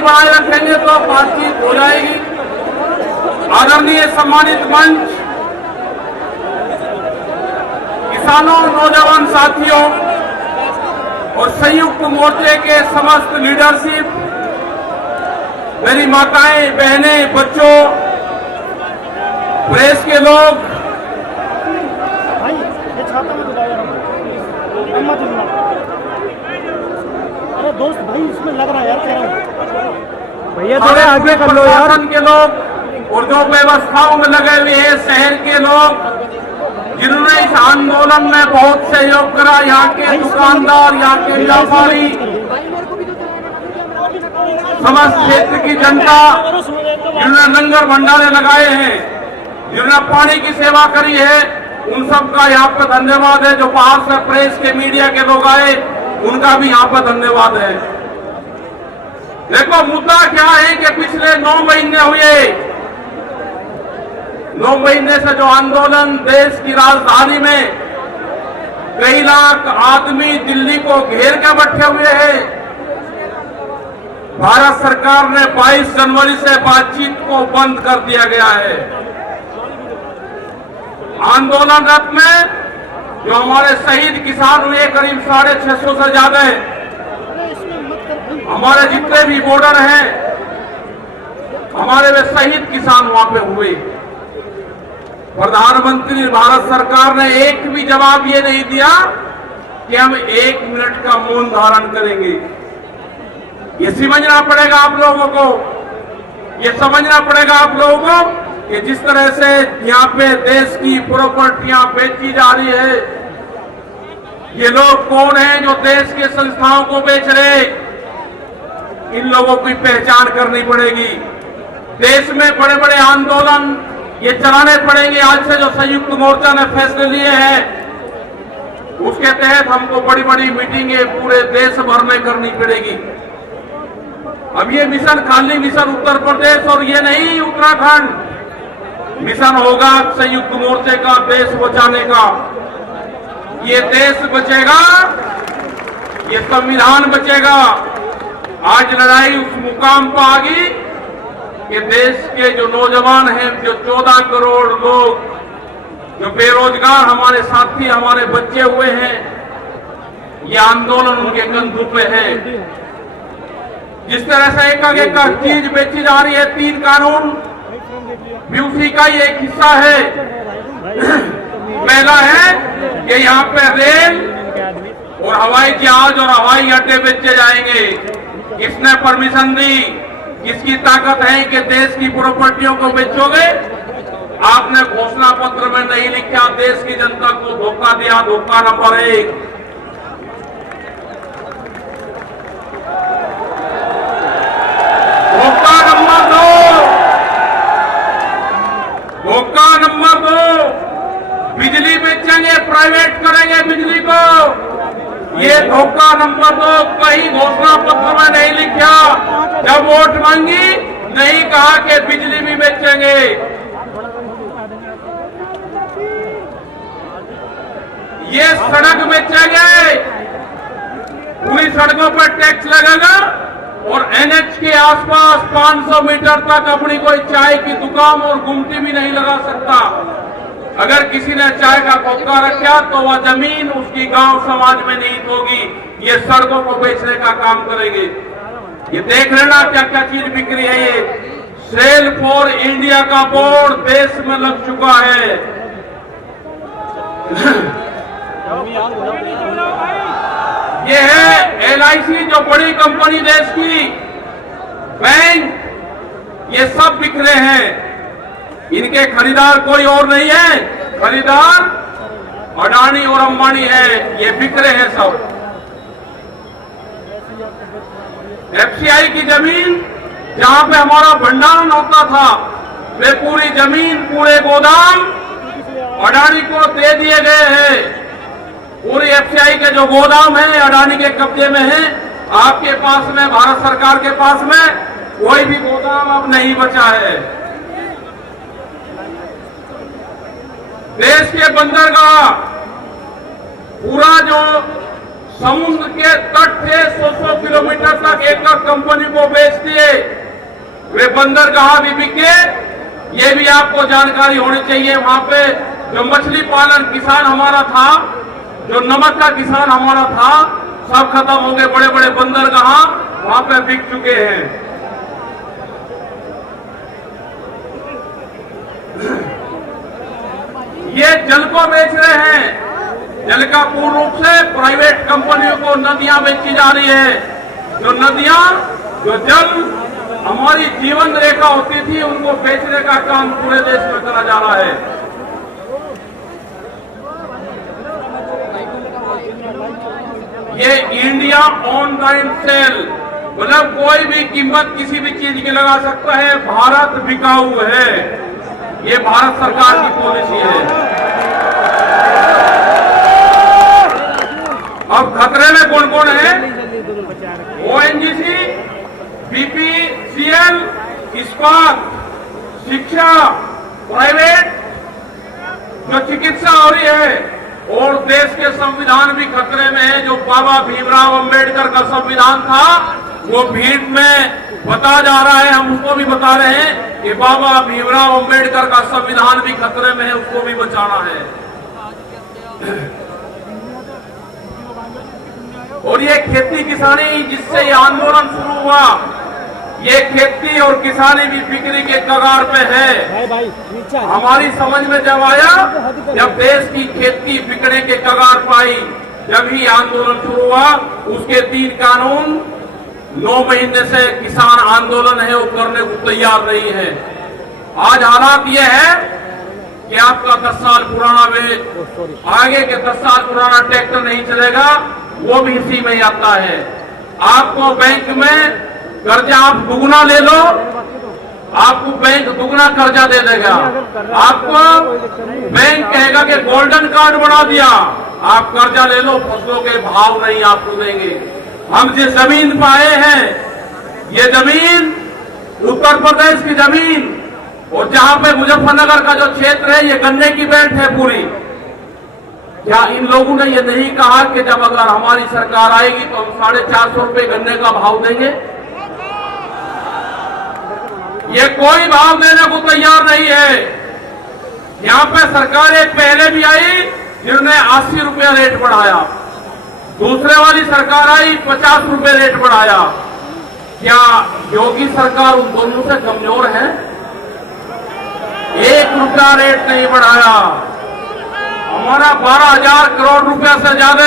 बनाए रखेंगे तो बातचीत हो जाएगी। आदरणीय सम्मानित मंच, किसानों, नौजवान साथियों और संयुक्त मोर्चे के समस्त लीडरशिप, मेरी माताएं, बहनें, बच्चों, प्रेस के लोग, अरे दोस्त भाई इसमें लग रहा है यार, भैया थोड़े आगे कर लो यार, के लोग और जो व्यवस्थाओं में लगे हुए हैं, शहर के लोग जिन्होंने इस आंदोलन में बहुत सहयोग करा, यहाँ के दुकानदार, यहाँ के व्यापारी, समस्त क्षेत्र की जनता जिन्होंने लंगर भंडारे लगाए हैं, जिन्होंने पानी की सेवा करी है, उन सबका यहाँ पर धन्यवाद है। जो बाहर से प्रेस के, मीडिया के लोग आए, उनका भी यहाँ पर धन्यवाद है। देखो, मुद्दा क्या है कि पिछले 9 महीने हुए, 9 महीने से जो आंदोलन देश की राजधानी में कई लाख आदमी दिल्ली को घेर के बैठे हुए हैं। भारत सरकार ने 22 जनवरी से बातचीत को बंद कर दिया गया है। आंदोलनरत में जो हमारे शहीद किसान हुए करीब 650 से ज्यादा है, हमारे जितने भी बॉर्डर हैं, हमारे वे शहीद किसान वहां पे हुए। प्रधानमंत्री भारत सरकार ने एक भी जवाब ये नहीं दिया कि हम 1 मिनट का मौन धारण करेंगे। ये समझना पड़ेगा आप लोगों को, ये समझना पड़ेगा आप लोगों को कि जिस तरह से यहाँ पे देश की प्रॉपर्टियां बेची जा रही है, ये लोग कौन हैं जो देश के संस्थाओं को बेच रहे, इन लोगों की पहचान करनी पड़ेगी। देश में बड़े बड़े आंदोलन ये चलाने पड़ेंगे। आज से जो संयुक्त मोर्चा ने फैसले लिए हैं, उसके तहत हमको बड़ी बड़ी मीटिंगें पूरे देश भर में करनी पड़ेगी। अब ये मिशन खाली मिशन उत्तर प्रदेश और ये नहीं उत्तराखंड, मिशन होगा संयुक्त मोर्चे का देश बचाने का। ये देश बचेगा, ये संविधान बचेगा। आज लड़ाई उस मुकाम पर आ गई कि देश के जो नौजवान हैं, जो 14 करोड़ लोग जो बेरोजगार हमारे साथी, हमारे बच्चे हुए हैं, ये आंदोलन उनके कंधों पे है। जिस तरह से एक चीज बेची जा रही है, 3 कानून भी उसी का ही एक हिस्सा है। पहला है कि यहाँ पे रेल और हवाई जहाज और हवाई अड्डे बेचे जाएंगे। किसने परमिशन दी? किसकी ताकत है कि देश की प्रॉपर्टियों को बेचोगे? आपने घोषणा पत्र में नहीं लिखा, देश की जनता को धोखा दिया। धोखा नंबर 1। धोखा नंबर 2, धोखा नंबर 2, बिजली बेचेंगे, प्राइवेट करेंगे बिजली को। ये धोखा नंबर 2 कहीं घोषणा पत्र में नहीं लिखा। जब वोट मांगी, नहीं कहा कि बिजली भी बेचेंगे। ये सड़क बेचेंगे, पूरी सड़कों पर टैक्स लगेगा और एनएच के आसपास 500 मीटर तक अपनी कोई चाय की दुकान और गुमटी भी नहीं लगा सकता। अगर किसी ने चाय का खोखा रखा तो वह जमीन उसकी गांव समाज में नहीं होगी। ये सड़कों को बेचने का काम करेंगे। ये देख लेना क्या क्या चीज बिक्री है। ये सेल फॉर इंडिया का बोर्ड देश में लग चुका है। ये है LIC, जो बड़ी कंपनी देश की, बैंक, ये सब बिक्रे हैं। इनके खरीदार कोई और नहीं है, खरीदार अडानी और अंबानी है। ये बिक्रे हैं सब। FCI की जमीन जहां पे हमारा भंडारण होता था, वे पूरी जमीन, पूरे गोदाम अडानी को दे दिए गए हैं। पूरी FCI के जो गोदाम है अडानी के कब्जे में है। आपके पास में, भारत सरकार के पास में कोई भी गोदाम अब नहीं बचा है। देश के बंदरगाह, पूरा जो समुद्र के तट थे 100-100 किलोमीटर किलोमीटर तक एक कंपनी को बेच दिए। वे बंदरगाह भी बिके, ये भी आपको जानकारी होनी चाहिए। वहां पे जो मछली पालन किसान हमारा था, जो नमक का किसान हमारा था, सब खत्म हो गए। बड़े बड़े बंदरगाह वहां पे बिक चुके हैं। ये जल को बेच रहे हैं। जल का पूर्ण रूप से प्राइवेट कंपनियों को नदियां बेची जा रही है। जो नदियां, जो जल हमारी जीवन रेखा होती थी, उनको बेचने का काम पूरे देश में करा जा रहा है। ये इंडिया ऑनलाइन सेल, मतलब कोई भी कीमत किसी भी चीज की लगा सकता है। भारत बिकाऊ है, ये भारत सरकार की पॉलिसी है। अब खतरे में कौन कौन है? ओएनजीसी, बीपीसीएल, इस्पात, शिक्षा, प्राइवेट, जो चिकित्सा हो रही है, और देश के संविधान भी खतरे में है। जो बाबा भीमराव अंबेडकर का संविधान था, वो भीड़ में बता जा रहा है। हम उसको भी बता रहे हैं कि बाबा भीमराव अंबेडकर का संविधान भी खतरे में है, उसको भी बचाना है। और ये खेती किसानी जिससे ये आंदोलन शुरू हुआ, ये खेती और किसानी भी बिक्री के कगार पे है। हमारी समझ में जब आया, जब देश की खेती बिकने के कगार पाई, जब ही आंदोलन शुरू हुआ। उसके 3 कानून 9 महीने से किसान आंदोलन है, वो करने को तैयार नहीं है। आज हालात ये है कि आपका 10 साल पुराना आगे के 10 साल पुराना ट्रैक्टर नहीं चलेगा, वो भी इसी में आता है। आपको बैंक में कर्जा आप दुगना ले लो, आपको बैंक दुगना कर्जा दे देगा। आपको बैंक कहेगा कि गोल्डन कार्ड बना दिया, आप कर्जा ले लो, फसलों के भाव नहीं आपको देंगे। हम जिस जमीन पर आए हैं, ये जमीन उत्तर प्रदेश की जमीन, और जहां पे मुजफ्फरनगर का जो क्षेत्र है, ये गन्ने की बेल्ट है पूरी। क्या इन लोगों ने ये नहीं कहा कि जब अगर हमारी सरकार आएगी तो हम 450 रुपए गन्ने का भाव देंगे? ये कोई भाव देने को तैयार नहीं है। यहाँ पे सरकारें पहले भी आई जिन्होंने 80 रुपया रेट बढ़ाया, दूसरे वाली सरकार आई 50 रुपए रेट बढ़ाया। क्या योगी सरकार उन दोनों से कमजोर है? 1 रुपया रेट नहीं बढ़ाया। हमारा 12,000 करोड़ रुपया से ज्यादा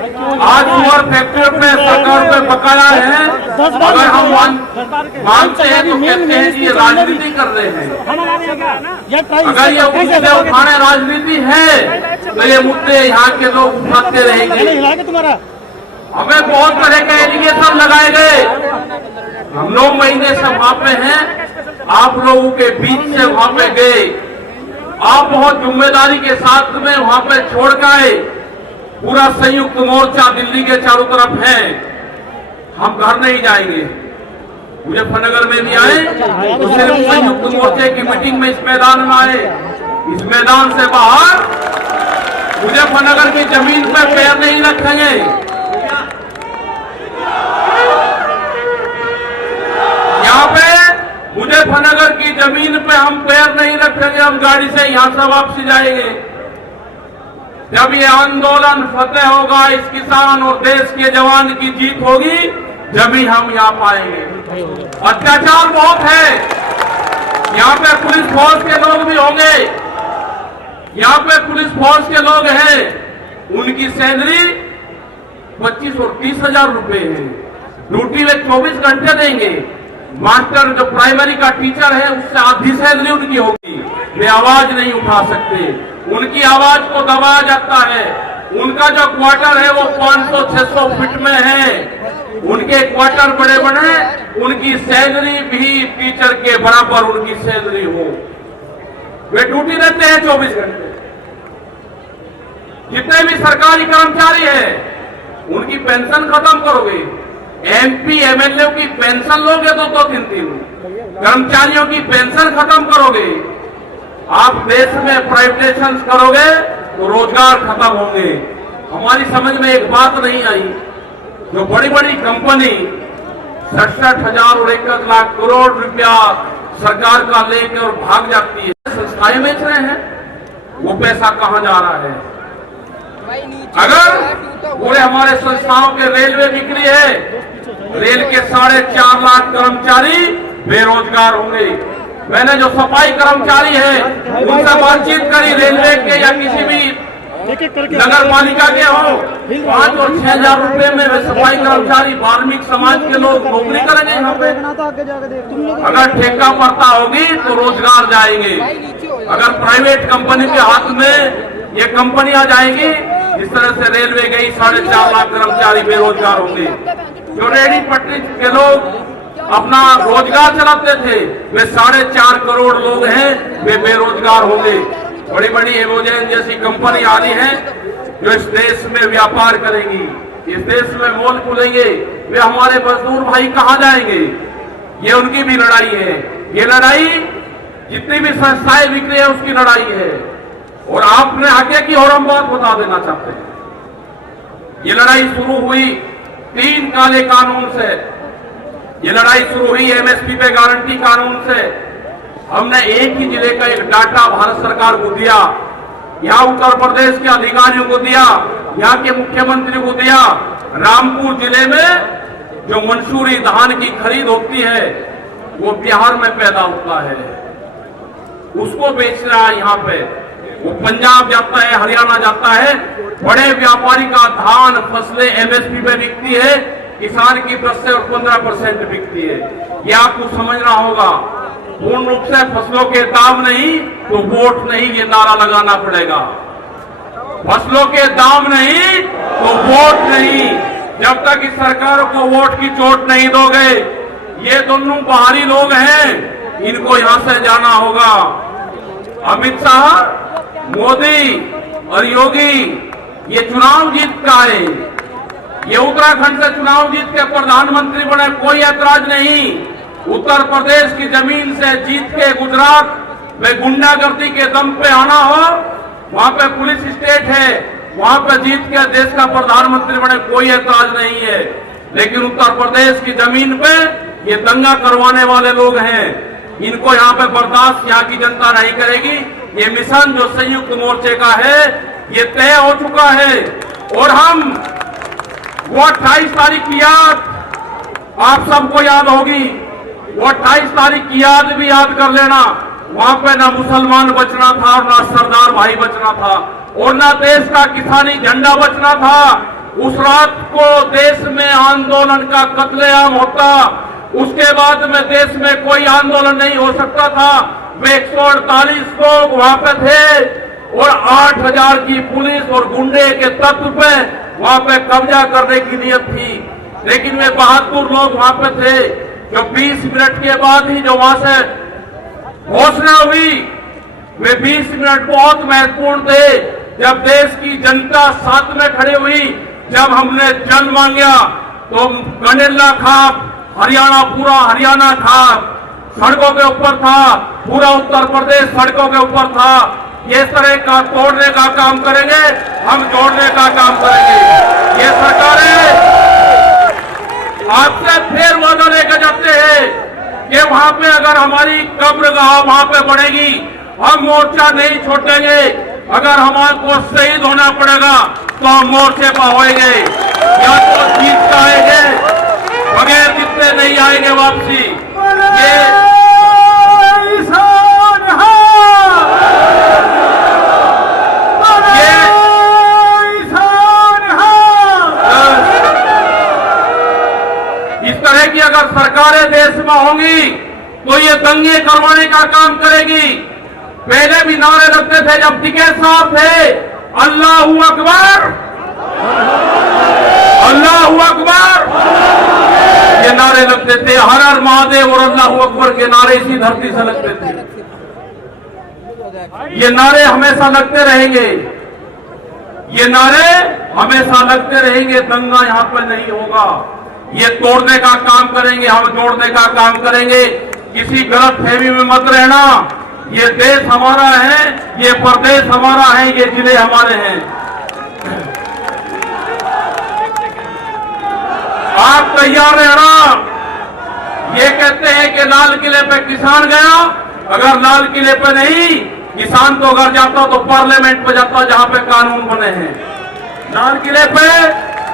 आज शुगर फैक्ट्री पे सरकार पे बकाया है। अगर हम मानते हैं तो कहते हैं कि ये राजनीति कर रहे हैं। अगर ये मुद्दे उठाने राजनीति है तो ये मुद्दे यहाँ के लोग उठाते रहेंगे। हमें बहुत तरह के एलिगेशन लगाए गए। हम 9 महीने से वहां पे हैं, आप लोगों के बीच से वहां पे गए। आप बहुत जिम्मेदारी के साथ में वहां पे छोड़ गए। पूरा संयुक्त मोर्चा दिल्ली के चारों तरफ है। हम घर नहीं जाएंगे। मुजफ्फरनगर में भी आए तो सिर्फ संयुक्त मोर्चे की मीटिंग में इस मैदान में आए। इस मैदान से बाहर मुजफ्फरनगर की जमीन पर पैर नहीं रखेंगे। यहाँ पे मुजफ्फरनगर की जमीन पे हम पैर नहीं रखेंगे। हम गाड़ी से यहां से वापसी जाएंगे। जब ये आंदोलन फतेह होगा, इस किसान और देश के जवान की जीत होगी, जब ही हम यहाँ पाएंगे। अत्याचार बहुत है। यहाँ पे पुलिस फोर्स के लोग भी होंगे। यहाँ पे पुलिस फोर्स के लोग हैं, उनकी सैलरी 25 और 30 हजार रुपए है। ड्यूटी में 24 घंटे देंगे। मास्टर जो प्राइमरी का टीचर है, उससे आधी सैलरी उनकी होगी। वे आवाज नहीं उठा सकते, उनकी आवाज को दबाया जाता है। उनका जो क्वार्टर है वो 500-600 फीट में है। उनके क्वार्टर बड़े बड़े, उनकी सैलरी भी टीचर के बराबर उनकी सैलरी हो। वे ड्यूटी देते हैं 24 घंटे। जितने भी सरकारी कर्मचारी हैं, उनकी पेंशन खत्म करोगे। एमपी एमएलए की पेंशन लोगे तो 2-3 कर्मचारियों की पेंशन खत्म करोगे। आप देश में प्राइवेटाइजेशन करोगे तो रोजगार खत्म होंगे। हमारी समझ में एक बात नहीं आई जो बड़ी बड़ी कंपनी 67,000 और 1 लाख करोड़ रुपया सरकार का लेकर भाग जाती है, संस्थाएं बेच रहे हैं, वो पैसा कहां जा रहा है? अगर पूरे हमारे संस्थाओं के रेलवे बिक्री है, रेल के 4.5 लाख कर्मचारी बेरोजगार होंगे। मैंने जो सफाई कर्मचारी है उनसे बातचीत करी, रेलवे के या किसी भी नगर पालिका के हो, 5 और 6 हजार रुपए में वे सफाई कर्मचारी वाल्मीकि समाज के लोग नौकरी करेंगे यहाँ पे। अगर ठेका पड़ता होगी तो रोजगार जाएंगे। अगर प्राइवेट कंपनी के हाथ में ये कंपनियां जाएंगी, इस तरह से रेलवे गई, 4.5 लाख कर्मचारी बेरोजगार होंगे। जो रेहड़ी पटरी के लोग अपना रोजगार चलाते थे, वे 4.5 करोड़ लोग हैं, वे बेरोजगार होंगे। बड़ी बड़ी एमोजेन जैसी कंपनी आ रही है जो इस देश में व्यापार करेंगी, इस देश में मॉल खुलेंगे, वे हमारे मजदूर भाई कहां जाएंगे? ये उनकी भी लड़ाई है। ये लड़ाई जितनी भी संस्थाएं बिक रही है उसकी लड़ाई है। और आपने आगे की और हम बात बता देना चाहते हैं, ये लड़ाई शुरू हुई 3 काले कानून से, ये लड़ाई शुरू हुई एमएसपी पे गारंटी कानून से। हमने एक ही जिले का एक डाटा भारत सरकार को दिया, यहाँ उत्तर प्रदेश के अधिकारियों को दिया, यहाँ के मुख्यमंत्री को दिया। रामपुर जिले में जो मंसूरी धान की खरीद होती है वो बिहार में पैदा होता है, उसको बेच रहा है यहाँ पे, वो पंजाब जाता है, हरियाणा जाता है। बड़े व्यापारी का धान फसलें एमएसपी पे बिकती है, किसान की 10 से 15% बिकती है। ये आपको समझना होगा। पूर्ण रूप से फसलों के दाम नहीं तो वोट नहीं, ये नारा लगाना पड़ेगा। फसलों के दाम नहीं तो वोट नहीं। जब तक इस सरकार को वोट की चोट नहीं दोगे, ये दोनों बाहरी लोग हैं, इनको यहां से जाना होगा। अमित शाह, मोदी और योगी ये चुनाव जीत का है, ये उत्तराखंड से चुनाव जीत के प्रधानमंत्री बने, कोई ऐतराज नहीं। उत्तर प्रदेश की जमीन से जीत के गुजरात में गुंडागर्दी के दम पे आना हो, वहां पे पुलिस स्टेट है, वहां पे जीत के देश का प्रधानमंत्री बने, कोई ऐतराज नहीं है। लेकिन उत्तर प्रदेश की जमीन पे ये दंगा करवाने वाले लोग हैं, इनको यहाँ पे बर्दाश्त यहाँ की जनता नहीं करेगी। ये मिशन जो संयुक्त मोर्चे का है ये तय हो चुका है। और हम वो 28 तारीख की याद आप सबको याद होगी, वो 28 तारीख की याद भी याद कर लेना। वहां पे ना मुसलमान बचना था और ना सरदार भाई बचना था और ना देश का किसानी झंडा बचना था। उस रात को देश में आंदोलन का कत्लेआम होता, उसके बाद में देश में कोई आंदोलन नहीं हो सकता था। वे 148 लोग वहां पे थे और 8,000 की पुलिस और गुंडे के तत्व पे वहां पे कब्जा करने की नियत थी। लेकिन वे बहादुर लोग वहां पे थे जो 20 मिनट के बाद ही जो वहां से घोषणा हुई, वे 20 मिनट बहुत महत्वपूर्ण थे। जब देश की जनता साथ में खड़ी हुई, जब हमने जल मांगा तो गंडेला खाप हरियाणा, पूरा हरियाणा खाप सड़कों के ऊपर था, पूरा उत्तर प्रदेश सड़कों के ऊपर था। ये तरह का तोड़ने का काम करेंगे, हम जोड़ने का काम करेंगे। ये सरकारें आपसे फिर वादा लेकर जाते हैं कि वहां पे अगर हमारी कब्रगाह वहां पे बढ़ेगी, हम मोर्चा नहीं छोड़ेंगे। अगर हमारे शहीद होना पड़ेगा तो हम मोर्चे पर होएंगे, या तो जीत का आएंगे, बगैर जीतने नहीं आएंगे वापसी। ये इस तरह की अगर सरकारें देश में होंगी तो ये दंगे करवाने का काम करेगी। पहले भी नारे लगते थे जब टिकैत साहब थे, अल्लाहू अकबर, अल्लाहू अकबर, ये नारे लगते थे। हर हर महादेव और अल्लाहू अकबर के नारे इसी धरती से लगते थे। ये नारे हमेशा लगते रहेंगे, ये नारे हमेशा लगते रहेंगे। दंगा यहां पर नहीं होगा। ये तोड़ने का काम करेंगे, हम जोड़ने का काम करेंगे। किसी गलत फहमी में मत रहना। ये देश हमारा है, ये प्रदेश हमारा है, ये जिले हमारे हैं। आप तैयार रहना। ये कहते हैं कि लाल किले पे किसान गया, अगर लाल किले पे नहीं, किसान तो अगर जाता तो पार्लियामेंट पे जाता जहां पे कानून बने हैं। लाल किले पे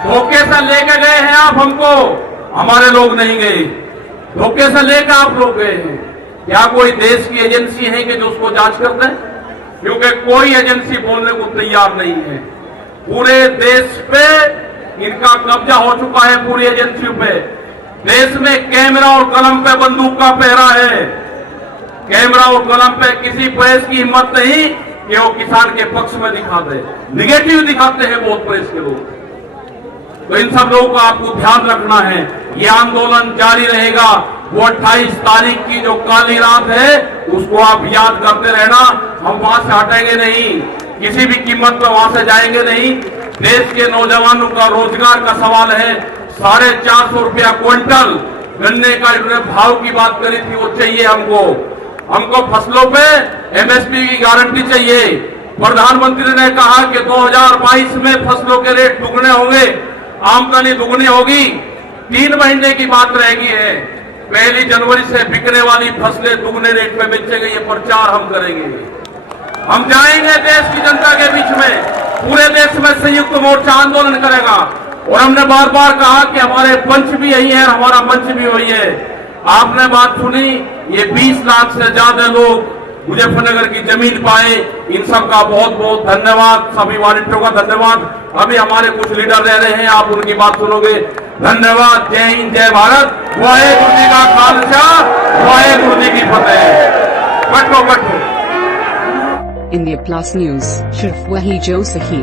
धोखे से लेके गए हैं आप हमको, हमारे लोग नहीं गए, धोखे से लेकर आप लोग गए हैं। क्या कोई देश की एजेंसी है कि जो उसको जांच कर दे? क्योंकि कोई एजेंसी बोलने को तैयार नहीं है। पूरे देश पे इनका कब्जा हो चुका है, पूरी एजेंसियों पे। देश में कैमरा और कलम पे बंदूक का पहरा है। कैमरा और कलम पे किसी प्रेस की हिम्मत नहीं कि वो किसान के पक्ष में दिखा दे, निगेटिव दिखाते हैं बहुत प्रेस के लोग। तो इन सब लोगों को आपको ध्यान रखना है, ये आंदोलन जारी रहेगा। वो 28 तारीख की जो काली रात है उसको आप याद करते रहना। हम वहां से हटेंगे नहीं, किसी भी कीमत पर वहां से जाएंगे नहीं। देश के नौजवानों का रोजगार का सवाल है। 450 रुपया क्विंटल गन्ने का इन्होंने भाव की बात करी थी, वो चाहिए हमको। हमको फसलों पे एमएसपी की गारंटी चाहिए। प्रधानमंत्री ने कहा कि 2022 में फसलों के रेट दुगने होंगे, आमदनी दुगनी होगी। 3 महीने की बात रह गई है, 1 जनवरी से बिकने वाली फसलें दुगने रेट पे बेचेंगे। ये प्रचार हम करेंगे, हम जाएंगे देश की जनता के बीच में, पूरे देश में संयुक्त मोर्चा आंदोलन करेगा। और हमने बार बार कहा कि हमारे पंच भी यही है, हमारा मंच भी वही है। आपने बात सुनी, ये 20 लाख से ज्यादा लोग मुजफ्फरनगर की जमीन पाए, इन सब का बहुत बहुत धन्यवाद, सभी वॉलंटियरों का धन्यवाद। अभी हमारे कुछ लीडर रह रहे हैं, आप उनकी बात सुनोगे। धन्यवाद। जय हिंद, जय भारत। वाहेगुरु जी का खालसा, वाहेगुरु जी की फतेह। बैठो बैठो। इंडिया प्लस न्यूज, सिर्फ वही जो सही।